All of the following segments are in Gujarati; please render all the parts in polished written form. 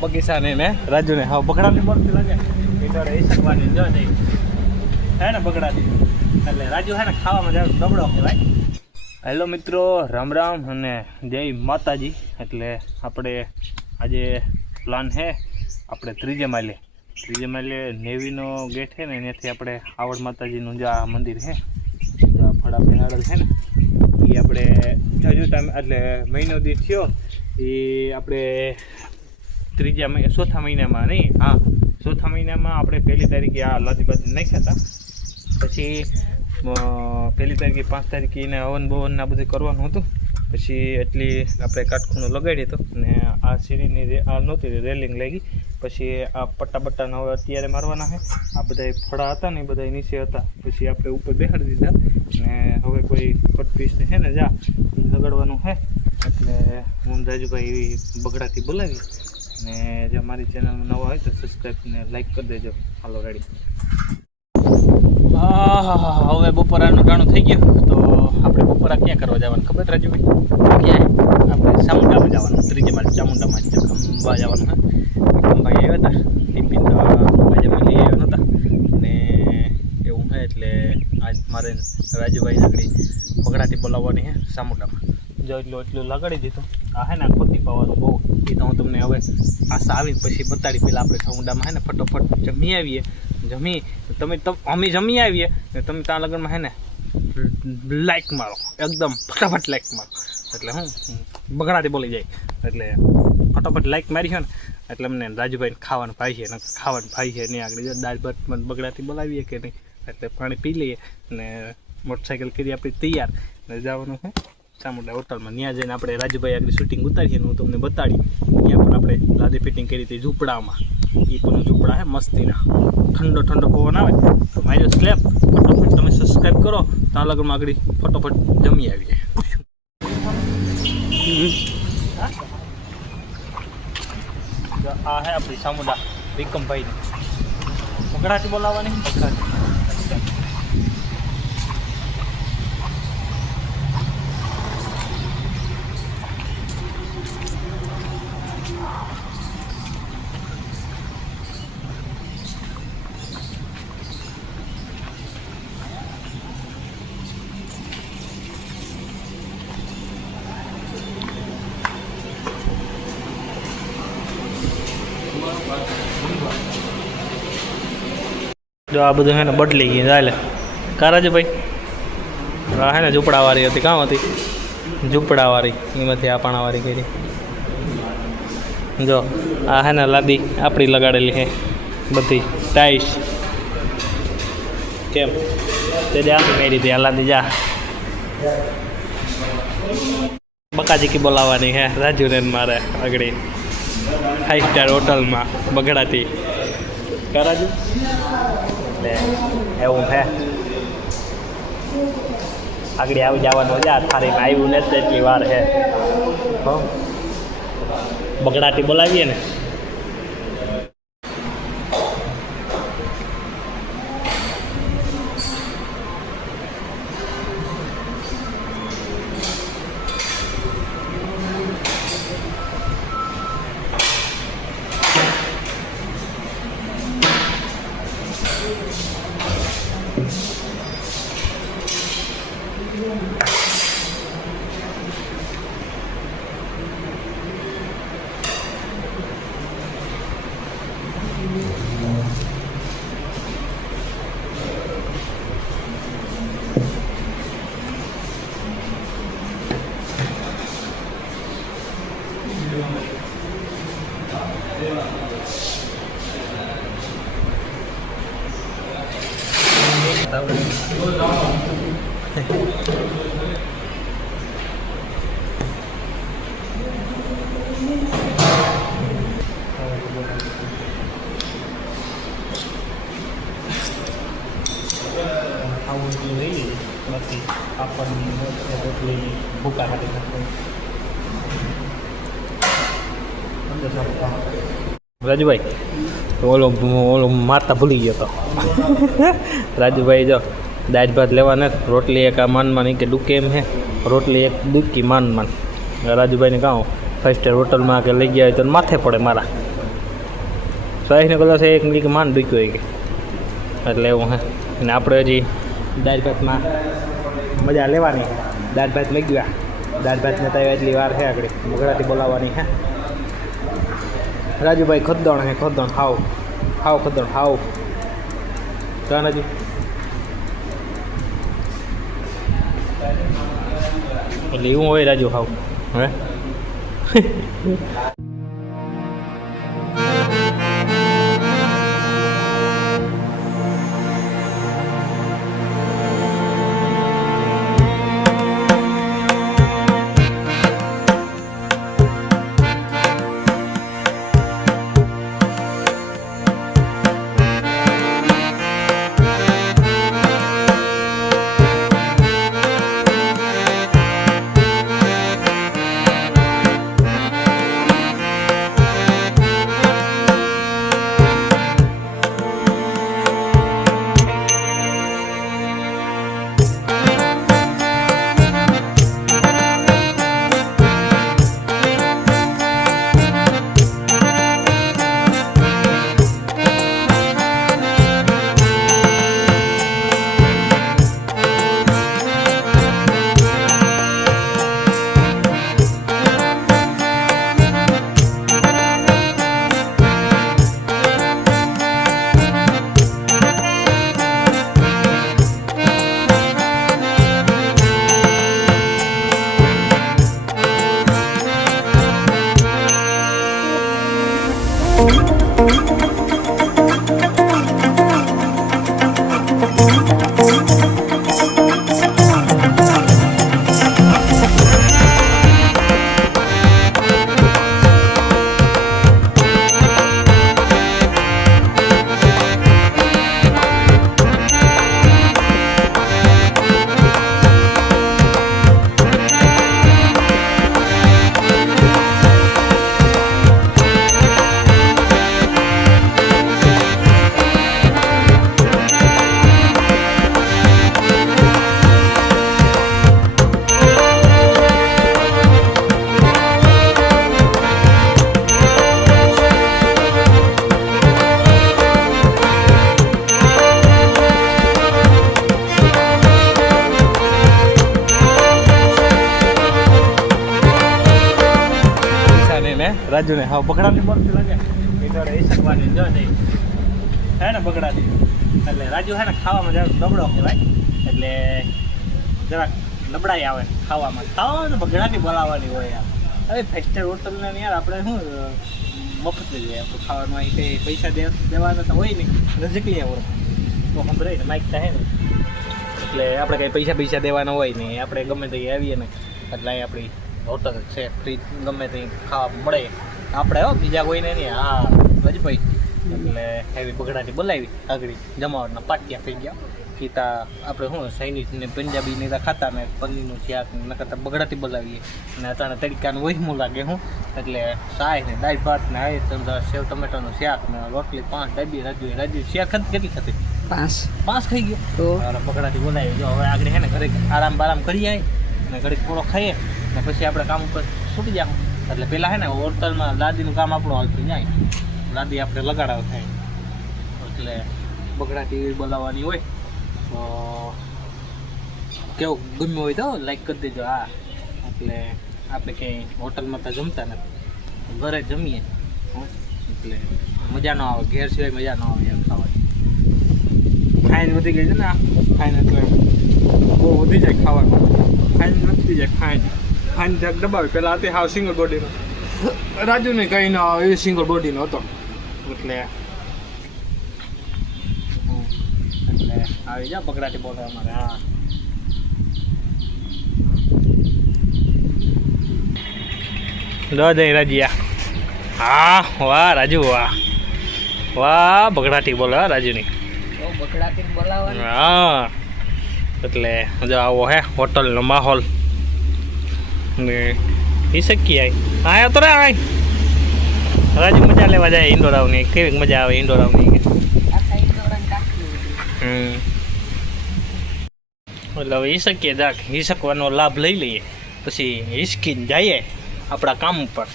બગીચા ને રાજુ ને હા બગડાની બોલતી લાગે એટલે એ શકવાની જો જઈ હે ને બગડાની એટલે રાજુ હે ને ખાવામાં જ દબડો કહેવાય. હેલો મિત્રો, રામ રામ અને જય માતાજી. એટલે આપણે આજે પ્લાન છે આપણે ત્રીજે માલે નેવીનો ગેટ છે ને એનાથી આપણે આવડ માતાજીનું જે આ મંદિર છે ફળા બેહાડેલ છે ને એ આપણે હજુ ટાઈમ એટલે મહિનો દી થયો એ આપણે ચોથા મહિનામાં નહીં ચોથા મહિનામાં આપણે 1 તારીખે આ લાદી બાદી નાખ્યા હતા. પછી 1 તારીખે 5 તારીખે એને હવન બવન આ બધું કરવાનું હતું. પછી એટલી આપણે કાટખૂણું લગાડી હતો ને આ સીડીની આ નહોતી રેલિંગ લાગી. પછી આ પટ્ટા હવે અત્યારે મારવાના છે. આ બધા ફળા હતા ને એ બધા નીચે હતા પછી આપણે ઉપર બેસાડી દીધા ને હવે કોઈ કટપીસને છે ને જા લગાડવાનું છે. એટલે હું રાજુભાઈ બગડાથી બોલાવી ને જે અમારી ચેનલમાં નવા હોય તો સબસ્ક્રાઈબ ને લાઈક કરી દેજો. હાલો રેડી. હવે બપોરાનું ટાણું થઈ ગયું તો આપણે બપોરા ક્યાં કરવા જવાનું ખબર રાજુભાઈ? ક્યાં? આપણે ચામુંડામાં જવાનું. ત્રીજે માળ ચામુંડામાં અંબા જવાનું. હા વિક્રમભાઈ આવ્યા હતા ટિફિન તો આજે લઈ આવ્યા નહોતા ને એવું છે. એટલે આજ મારે રાજુભાઈ આગળ બગડાથી બોલાવવાની છે ચામુંડામાં. જો એટલું લગાડી દીધું. આ હે ને ખોટી પાવાનું બહુ એ તો હું તમને હવે આશા આવીને પછી બતાડી. પહેલાં આપણે ચામુંડામાં હે ને ફટોફટ જમી આવીએ. અમે જમી આવીએ ને તમે ત્યાં લગનમાં હે ને લાઈક મારો, એકદમ ફટાફટ લાઈક મારો. એટલે હું બગડાથી બોલી જાય એટલે ફટાફટ લાઈક મારી છે ને એટલે અમને રાજુભાઈને ખાવાનું ભાઈ છે ને ખાવાનું ભાઈ છે નહીં. આગળ દાળ ભાત બગડાથી બોલાવીએ કે નહીં એટલે પાણી પી લઈએ ને મોટરસાઇકલ કરી આપણી તૈયાર ને જવાનું છે ચામુંડા હોટલમાં. ત્યાં જઈને આપણે રાજુભાઈ આગળ શૂટિંગ ઉતારીએ ને હું તમને બતાડી. ત્યાં પણ આપણે લાદી ફિટિંગ કરી હતી ઝૂંપડામાં. એ પણ ઝૂંપડા છે મસ્તીના, ઠંડો પવન આવે તો મારી સ્લેબ ફટોફટ તમે સબસ્ક્રાઈબ કરો તો આ લગનમાં આગળ ફટોફટ જમી આવીએ. આ હે આપણી ચામુંડા વિક્રમભાઈ બગડાથી બોલાવવાની. બગડાથી જો આ બધું હે ને બદલી ગયું ચાલે કારાજભાઈ. આ હે ને ઝૂંપડાવાળી હતી. કાં હતી ઝૂંપડાવાળી? એમાંથી આ પાણાવાળી કરી. જો આ હે ને લાદી આપણી લગાડેલી છે બધી ટાઈસ. કેમ તે આપણી મેરી હતી આ લાદી. જા બકાજીકી બોલાવવાની હે રાજુને મારે આગળ 5 સ્ટાર હોટલમાં બગડાથી કરાજુ. એટલે એવું છે આગળ આવી જવાનું. જા થારીમાં આવ્યું ને એટલી વાર છે. બગડાથી બોલાવીએ ને ભૂકા રાજુભાઈ ઓલો મારતા ભૂલી ગયો તો. રાજુભાઈ જો દાળ ભાત લેવાના, રોટલી એક આ માનમાં નહીં કે ડૂકે એમ હે, રોટલી એક ડૂકી માનમાં. રાજુભાઈને કહું 5 સ્ટાર હોટલમાં કે લઈ ગયા હોય તો માથે પડે મારા. સાહીને કદાચ એક મિનિટ માન દુખ્યો હોય કે એટલે એવું હે. અને આપણે હજી દાળ ભાતમાં મજા લેવાની. દાળ ભાત લઈ ગયા. દાળ ભાતને તો એટલી વાર છે આગળ બગડાટી બોલાવવાની હે. રાજુભાઈ ખદ્દણ હે, ખદ્દણ હાવ હાવ ખદ્દણ હાવ. જાણ હજી એટલે એવું હોય રાજુ હાવ હે. રાજુને હા બગડાની બોલતી લાગે એટલે એ શકવાની જો જઈ હે ને બગડાની એટલે રાજુ હે ને ખાવામાં જરા નબળો કહેવાય એટલે જરાક નબળાઈ આવે ખાવામાં તો બગડાની બોલાવવાની હોય યાર. હવે ફેસ્ટર હોટલને યાર આપણે શું મફત જ હોય આપણું ખાવાનું અહીં કંઈ પૈસા દેવાના તો હોય નહીં નજીકલી આવો તો સંભળાય ને માઇક થાય ને એટલે આપણે કંઈ પૈસા દેવાના હોય નહીં આપણે ગમે તે આવીએ ને એટલે અહીં આપણી હોટલ છે ફ્રી ગમે તે ખાવા મળે આપણે હો બીજા કોઈને નહીં. હા રજભાઈ એટલે એવી બગડાટી બોલાવી આગળ જમાવટના પાટિયા થઈ ગયા કીતા આપણે શું ચાઇનીઝ ને પંજાબી ને ખાતા ને પનીરનું શાક ને કરતા બગડાટી બોલાવીએ અને અત્યારે તડકાનું વહીમું લાગે હું એટલે સાય ને દાળ ભાત ને આવી સેવ ટમેટાનું શાક ને રોટલી 5 ડાબી રાજુ શાક કેટલી ખાતી 5 ખાઈ ગયો બગડાટી બોલાવી જો હવે આગળ હે ને ઘરે આરામ બારામ કરી આવી ને ઘડીક થોડો ખાઈએ ને પછી આપણે કામ ઉપર છૂટી જાવ એટલે પેલા હે ને હોટલમાં લાદીનું કામ આપણું હાલતું જાય લાદી આપણે લગાડાવ થાય એટલે બગડાટી બોલાવવાની હોય તો કેવું ગમ્યું હોય તો લાઈક કરી દેજો. હા એટલે આપણે ક્યાંય હોટલમાં તો જમતા નથી ઘરે જમીએ એટલે મજા ન આવે ઘેર સિવાય મજા ન આવે યાર ખાવાની. ફાઇન વધી ગઈ છે ને ફાઇન એટલે બહુ વધી જાય ખાવાનું ફાઇન નથી જાય ફાઇન જગ દબાવી પહેલાં હતી હાવ સિંગલ બોડીનો રાજુને કંઈ ન આવે એ સિંગલ બોડીનો હતો એટલે આવી જાઓ બગડાટી બોલે અમારે. હા લો જઈ રાજીયા. હા વાહ રાજુ વાહ બગડાટી બોલે રાજુની બગડાટી બોલાવવાની. હા એટલે જો આવો હે હોટલનો માહોલ ને એ શકીએ આય તો રે આય રાજુ મજા લેવા જાય ઇન્ડોરાવની કેવી મજા આવે ઇન્ડોરાવની એટલે હવે હિસકીએ જાક હિસકવાનો લાભ લઈ લઈએ પછી હિસકીને જઈએ આપણા કામ ઉપર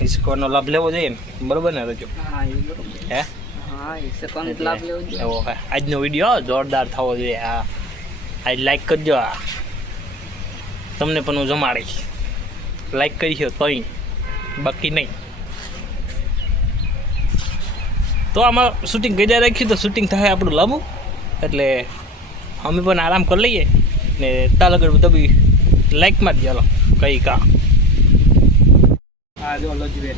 હિસકોનો લાભ લેવો જોઈએ ને, બરોબર ને રજો? હા એ બરોબર. હે હા એ સેકન્ડ લાભ લેવો જોઈએ. એવો હે. આજનો વિડીયો જોરદાર થવો જોઈએ. આ આજ લાઈક કરજો. આ તમને પણ હું જમાડીશ. લાઈક કરી તોય, બાકી નહીં. તો આમાં શૂટિંગ ગજા રાખ્યું તો શૂટિંગ થાય આપણું લાંબુ, એટલે અમે પણ આરામ કરી લઈએ ને તાલગઢ તો બી લાઈકમાં જ ચાલો કઈ કા. આ જો લજવે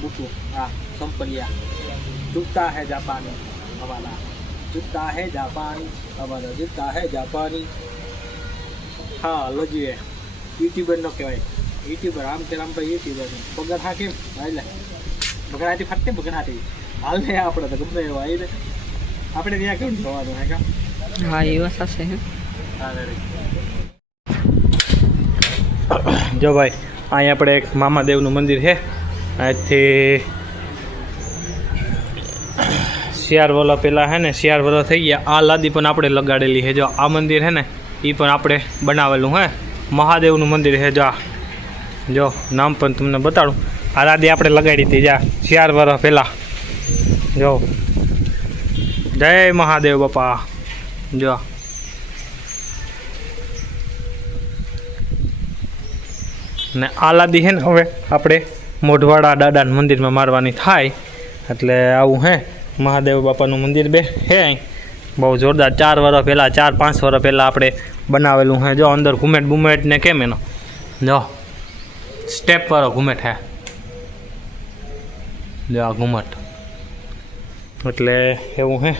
બુટુ, આ કંપલિયા જૂતા હે જાપાની હવાલા, જૂતા હે જાપાની હવાલા, જૂતા હે જાપાની. હા લજવે યુટ્યુબર નો કહેવાય, યુટ્યુબર આમ કે રામ ભાઈ યુટ્યુબર બગડ હા કેમ એટલે બગડાટી ફરતે બગડાટી હાલ ને આપણે તો ગમે એવો આવી ને આપણે ત્યાં કેવું જોવાનું હે કા. હા એ વાત સાચી છે. જો ભાઈ અહીં આપણે એક મામાદેવનું મંદિર છે. અહીંથી શિયાળવાલા પેલા હે ને શિયાળવાલા થઈ ગયા. આ લાદી પણ આપણે લગાડેલી છે. જો આ મંદિર છે ને એ પણ આપણે બનાવેલું હે. મહાદેવનું મંદિર છે. જો નામ પણ તમને બતાડું. આ લાદી આપણે લગાડી હતી જા શિયાળવાલા પહેલાં. જો જય મહાદેવ બાપા. જો ને આ લાદી છે ને હવે આપણે મોઢવાડા દાદાના મંદિરમાં મારવાની થાય. એટલે આવું હે મહાદેવ બાપાનું મંદિર બે હે અહીં બહુ જોરદાર. 4 વર્ષ પહેલાં 4-5 વર્ષ પહેલાં આપણે બનાવેલું હે. જો અંદર ઘુમેટ બુમેટ ને કેમ એનો જો સ્ટેપવાળો ઘુમેટ હે. જો આ ઘુમટ એટલે એવું હે.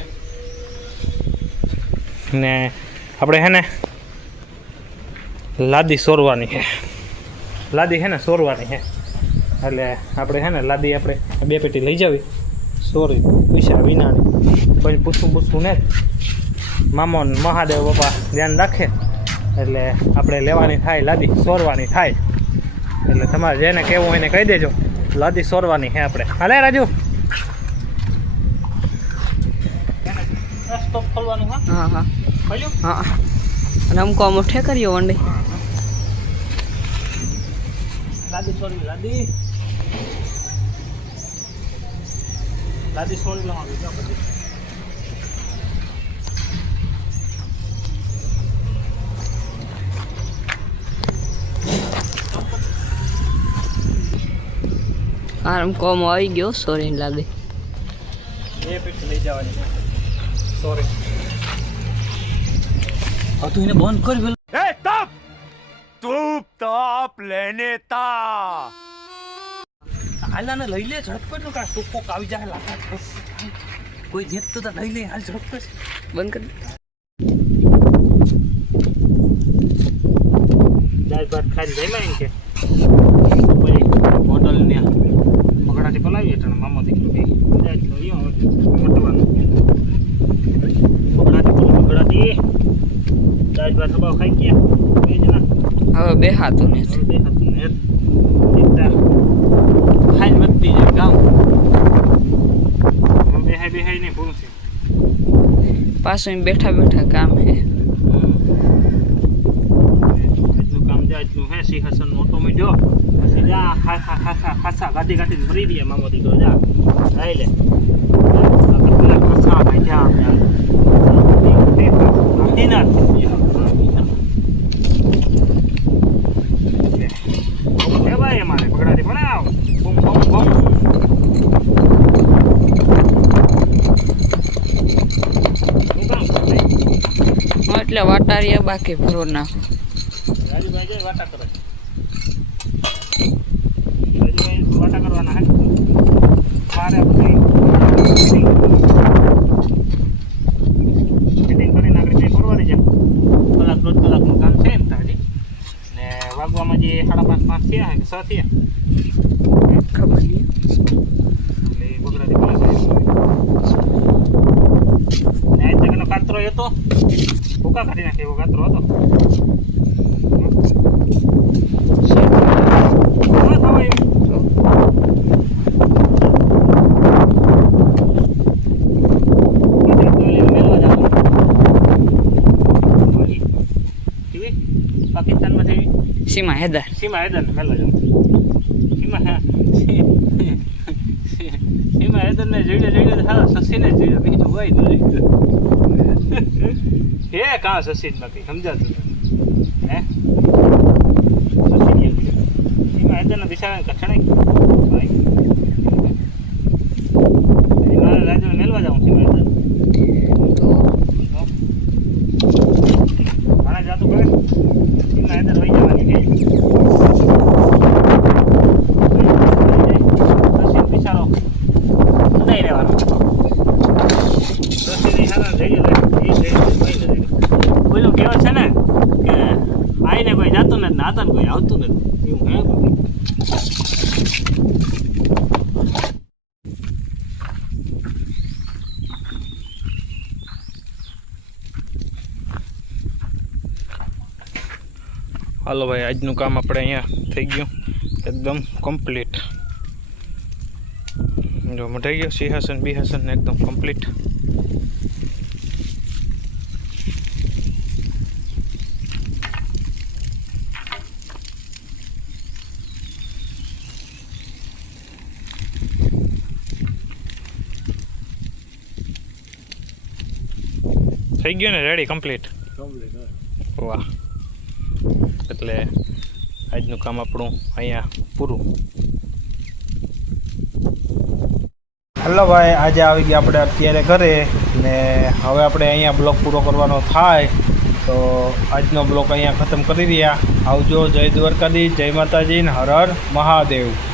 ને આપણે હે ને લાદી સોરવાની છે. લાદી છે ને સોરવાની છે. એટલે આપણે છે ને લાદી આપણે 2 પેટી લઈ જાવી સોરી પૈસા વિનાની. કોઈ પૂછવું ને મામો મહાદેવ બાપા ધ્યાન રાખે એટલે આપણે લેવાની થાય લાદી સોરવાની થાય. એટલે તમારે જેને કહેવું હોય એને કહી દેજો. લાદી સોરવાની છે આપણે. હાલે રાજુ સ્ટોપ ખોલવાનું. હા હા ખોલ્યું. હા રમકો મોઠે કર્યો વંડે. લાદી સોરી લાદી સોરી લાવવાનું જો પછી આ રમકો આવી ગયો સોરી લાદી. 2 પેટી લઈ જવાની સોરી. હવે તું એને બંધ કર પેલું. ए तब चुप ताप लेने ता હાલાને લઈ લે ઝડપ નું કા ટોકો આવી જાય લાગા કોઈ દેખ તો લઈ લે હાલ ઝડપ કર. બંધ કરી દાળ ભાત ખાઈ જઈ એમ કે પછી હોટલ ને બગડાથી પલાવીએ તને મામો દીકરો બે દાળ નો યો મોટવાનું બગડાથી દાળ ભાત ખબાવ ખાઈ ગયા બે જણા. હવે બે હાથું ને બે હતું ને એકતા ખાઈ વધતી જાય ગામ બેહાઈ ને પૂરું છે. પાછું બેઠા બેઠા કામ હે. એટલું કામ જાય એટલું હે. સિંહાસન મોટો મેં જો પછી જા ખાસા ગાડી ગાડી ભરી દે મામો દીકરો જા લઈ લે ખાસા ગાડ્યા ભાઈ અમારે પકડાથી પડાવ બમ બમ બમ. એટલે વાટારીયા બાકી ભરો નાખો. રાજુભાઈ જાય વાટા કરે. રાજુભાઈ વાટા કરવાના હે મારે પછી ફિટિંગ કરીને આગળ જઈ ફરવાની છે. 1-1.5 કલાકનું કામ છે એમ તાજી ને વાગવામાં જે 5:30 થયા હે કે 6 થયા ખબર નહીં. એટલે એ બગડાથી બોલે છે ને આજ તકનો કાતરો હતો ભૂકા કાઢી નાખે એવો કાતરો હતો. પાકિસ્તાનમાં થઈ સીમા હેદર સીમા હેદર મેલો જો સીમા સસીને જ જોઈએ બીજું હોય નહીં હે કાં સસીન નથી સમજાતું હે સસીન એમાં એદાના દિશાને કઠણાઈ ભાઈ મારે રાજુને મેળવા જાઉં છું એમાં મારે જાતું કરે એમાં એદર વહી જવાની છે સસીન બિચારો નહીં રહેવાનો સસીન હારા જઈ પેલું કહેવત છે ને કે આઈને કોઈ જાતું નથી નાતા કોઈ આવતું નથી એવું હે હાલો ભાઈ આજનું કામ આપણે અહીંયા થઈ ગયું એકદમ કમ્પ્લીટ જો મટાઈ ગયો સિંહાસન બિહાસન એકદમ કમ્પ્લીટ થઈ ગયું ને રેડી કમ્પ્લીટ વાહ એટલે આજનું કામ આપણું અહીંયા પૂરું હલો ભાઈ આજે આવી ગયા આપણે અત્યારે ઘરે ને હવે આપણે અહીંયા બ્લોગ પૂરો કરવાનો થાય તો આજનો બ્લોગ અહીંયા ખતમ કરી રહ્યા આવજો જય દ્વારકાધીશ જય માતાજી ને હર હર મહાદેવ